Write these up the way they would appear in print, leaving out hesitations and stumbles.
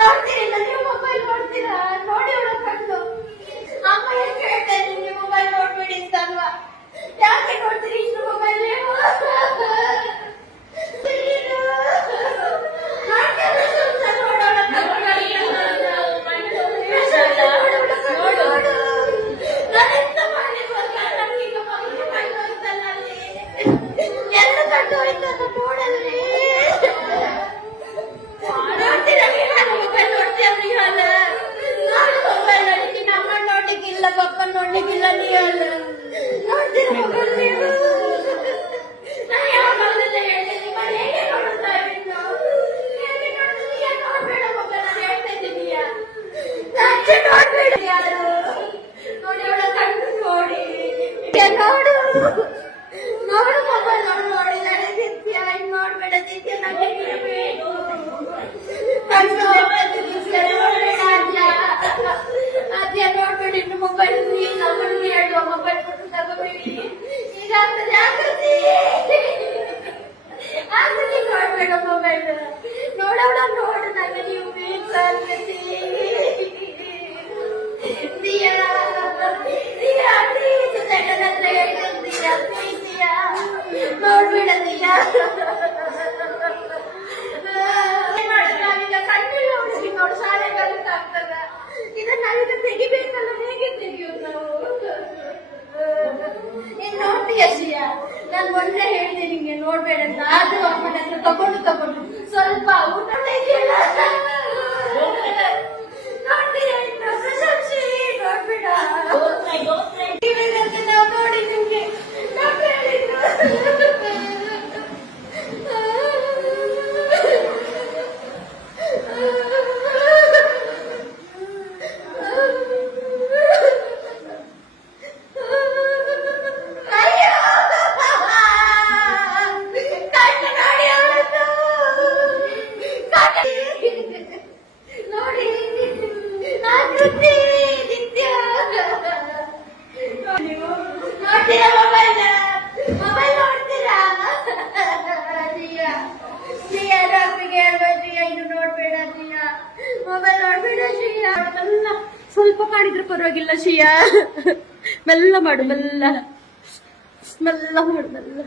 ನೋಡ್ತೀರಿಲ್ಲ ನೀವು ಮೊಬೈಲ್ ನೋಡ್ತೀರಾ? ನೋಡಿ ಅವಳ ಕಣ್ಣು. ಅಮ್ಮ ಏನ್ ಕೇಳ್ತಾ ಇದ್ದೀನಿ, ಮೊಬೈಲ್ ನೋಡ್ಬೇಡಿ ಅಂತ ಅಲ್ವಾ? ಯಾಕೆ ನೋಡ್ತೀರಿ ಇಷ್ಟು ಮೊಬೈಲ್ ನೀವು? ಪಪ್ಪನ್ ನೋಡ್ಲಿಕ್ಕಿಲ್ಲ ನೀವಲ್ಲ ನೋಡ್ತೀರ ಮೊಬೈಲ್ ನೀವು? ನಾ ಯಾವಾಗಲೆಲ್ಲ ಹೇಳ್ತೀನಿ ಹೇಗೆ ನೋಡ್ತಾ ಇದ್ದೀನಿ ನಾವು? ಹೇಗೆ ನೋಡ್ತೀಯ? ನೋಡ್ಬೇಡ ಮೊಬೈಲ್ ನಾನು ಹೇಳ್ತಾ ಇದ್ದೀನಿಯಾ? ನಾಚೆ ನೋಡ್ಬೇಡ ಯಾರು ನೋಡಿ ಅವಳ ಕಣ್ಣು ನೋಡಿ ನೋಡು ನೋಡು ಮೊಬೈಲ್ ನೋಡು ನೋಡಿ ನನಗಿತ್ಯ ಇನ್ನು ನೋಡ್ಬೇಡ ದಿತ್ಯ ನನಗೆ ಅದ್ಯ ನೋಡ್ಬೇಡಿ ಇನ್ನು ಮೊಬೈಲ್ ತಗೊಂಡು ಹೇಳುವ ಮೊಬೈಲ್ ಕೊಟ್ಟು ತಗೋಬೇಡಿ ಈಗ ಆಗ್ತದೆ ಆಕೃತಿ ನೋಡ್ಬೇಡ ಮೊಬೈಲ್ ನೋಡೋಣ ನೋಡು ನನಗೆ ನೀವು ಬೇಕು ಆಕೃತಿ ದಿಯಾ ದಿಯಾ ಪ್ಲೀಸ್ ಸೆಕೆಂಡ್ ಹತ್ರ ಹೇಳ್ತಿದ್ದೀಯಾ ಪ್ಲೀಸ್ ದಿಯಾ ನೋಡ್ಬೇಡ ದಿಯಾ ನಾವೀಗ ಕಣ್ಣಿಲ್ಲ ಹುಡುಗಿ ನೋಡು ಶಾಲೆ ಕಲಿತಾಗ್ತದ ಇದನ್ನ ನಾವೀಗ ತೆಗಿಬೇಕಲ್ಲ ಹೇಗೆ ತೆಗಿಯೋದು ನಾವು? ನೀನ್ ನೋಡ್ತೀಯ ಶ್ರೀಯಾ? ನಾನು ಮೊನ್ನೆ ಹೇಳಿದೆ ನಿಂಗೆ ನೋಡ್ಬೇಡ ಅಂತ, ಆದ್ರೂ ಅಮ್ಮನ ಹತ್ರ ತಗೊಂಡು ಸ್ವಲ್ಪ ಊಟ ತೆಗಿಯಲ್ಲ ನೋಡ್ತೀಯ ಇನ್ನು ಪ್ರಶಂಸಿ ನೋಡ್ಬೇಡ ನಾವು ನೋಡಿ ನಿಮ್ಗೆ ಡಾಕ್ಟರ್ ಹೇಳಿದ್ರು ಸ್ವಲ್ಪ ಮಾಡಿದ್ರೆ ಪರವಾಗಿಲ್ಲ ಶ್ರೀಯಾ. ಮೆಲ್ಲ ಮಾಡು, ಮೆಲ್ಲ ಮೆಲ್ಲ ಮಾಡು, ಮೆಲ್ಲ.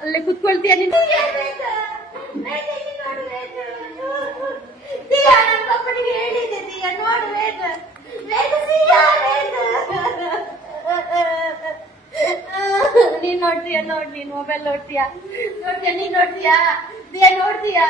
ಅಲ್ಲೇ ಕುತ್ಕೊಳ್ತೀಯ ನೀನು? ನೀನ್ ನೋಡ್ತೀಯ? ನೋಡಿ ನೀನ್ ಮೊಬೈಲ್ ನೋಡ್ತೀಯಾ? ನೀನ್ ನೋಡ್ತೀಯಾ? ದಿಯಾ ನೋಡ್ತೀಯಾ?